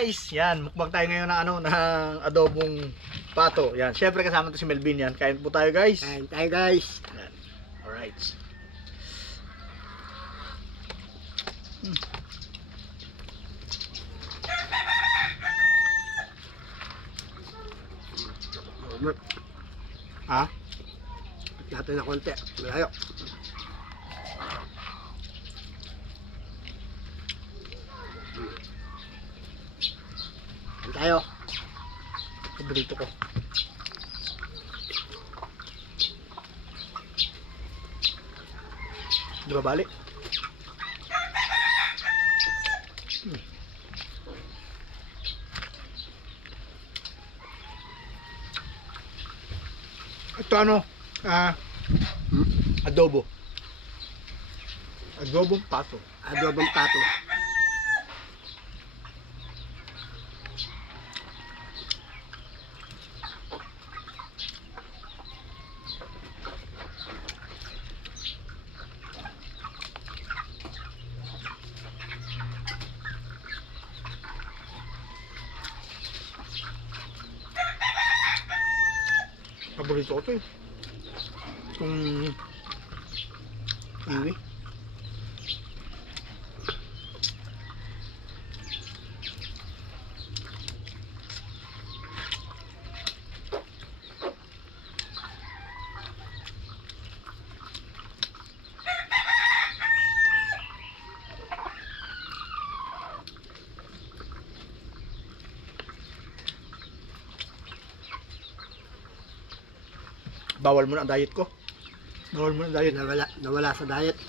guys, yan, mukbang tayo ngayon ng ng adobong pato. Yan, syempre kasama to si Melvin yan. Kain po tayo guys. Kain tayo guys. Yan. Alright. Ha? Natin na konti. Malayo. Kain tayo. Paborito ko. Di ba bali? Ito adobo. Adobong pato. Adobong pato. Paborito ko to eh. Itong iwi. Bawal mo na ang diet ko. Bawal mo na ang diet. Nawala sa diet.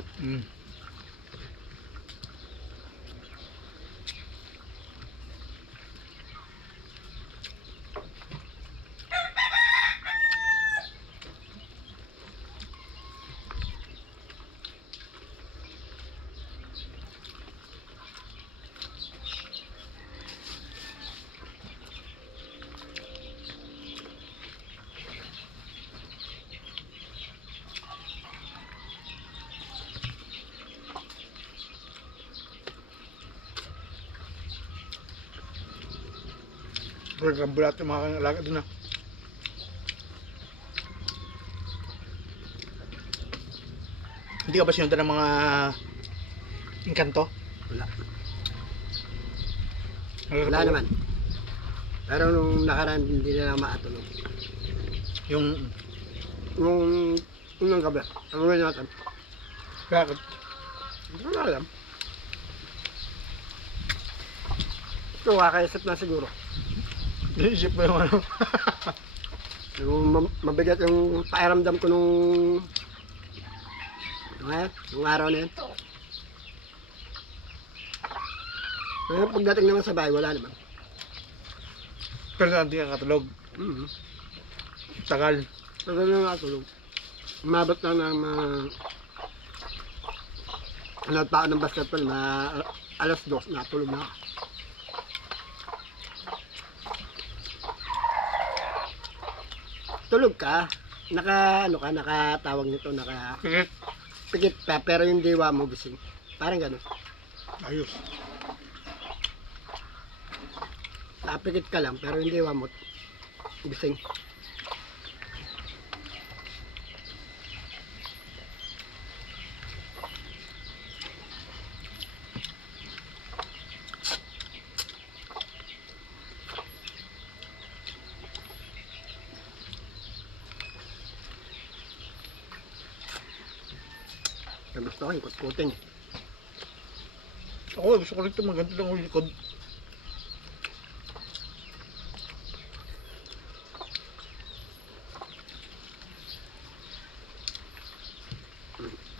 Rambulat yung mga alaga doon na. Hindi ka ba sinundan ng mga engkanto? Wala. Wala naman. Pero nung nakaraan hindi na lang maatulog. Yung Unang gabi. Ang gawin natin. bakit? Hindi ko na alam. Ito, kakaisip na siguro. Iisip mo yung ano. Yung mabigat yung pakiramdam ko nung nung araw na yun. Ngayon pagdating naman sa bahay, wala naman. Pero hindi ka katulog. Tagal. Tagal na nakatulog. Umabot na ng ano pa ako ng basketball na alas 2 natulog na ako. Tulog ka, nakatawag nito, Pikit. pikit pa, pero yung diwa mo gising. Parang gano'n. Ayos. Nakapikit ka lang, pero yung diwa mo gising. Gusto ko yung kutkutin. Ako gusto ko rin ito maganda lang yung likod.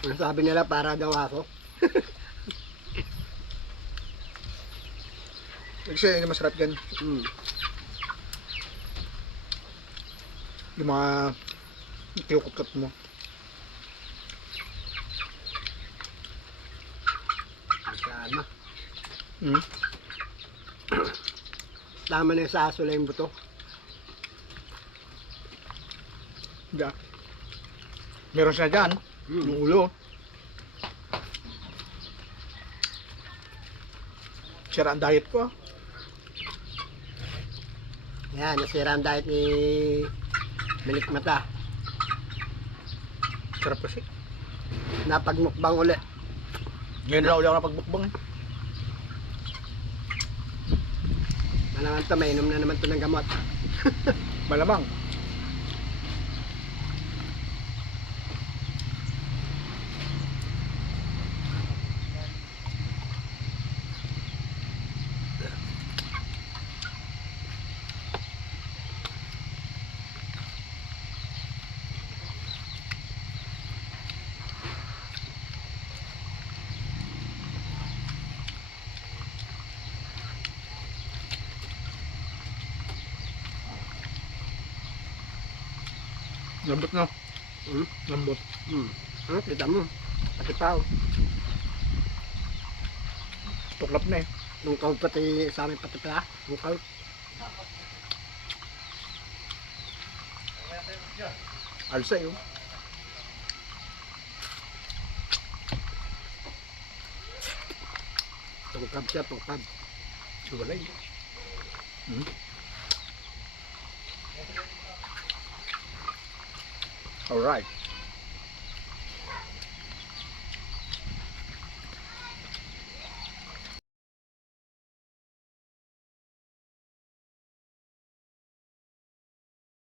Ang sabi nila para daw ako. Kasi yun yung masarap dyan. Yung mga kiyukot-cut mo. Sana. Tama na yung sa aso lang yung buto. Yeah. Meron siya dyan. Yung ulo. Sira ang diet ko. Yan, nasira ang diet ni Milik Mata. Sarap kasi. Napagmukbang uli. Ngayon na uli ako napagbukbang eh. Malangan to, mainom na naman to ng gamot. Malamang. Lambot na. Hmm? Lambot. Kita mo. Pati pao. Tuklap na eh. Lungkaw pati sa amin pati pa. Lungkaw. Alsa yun. Tungkab siya, tungkab. Subalay. Alright.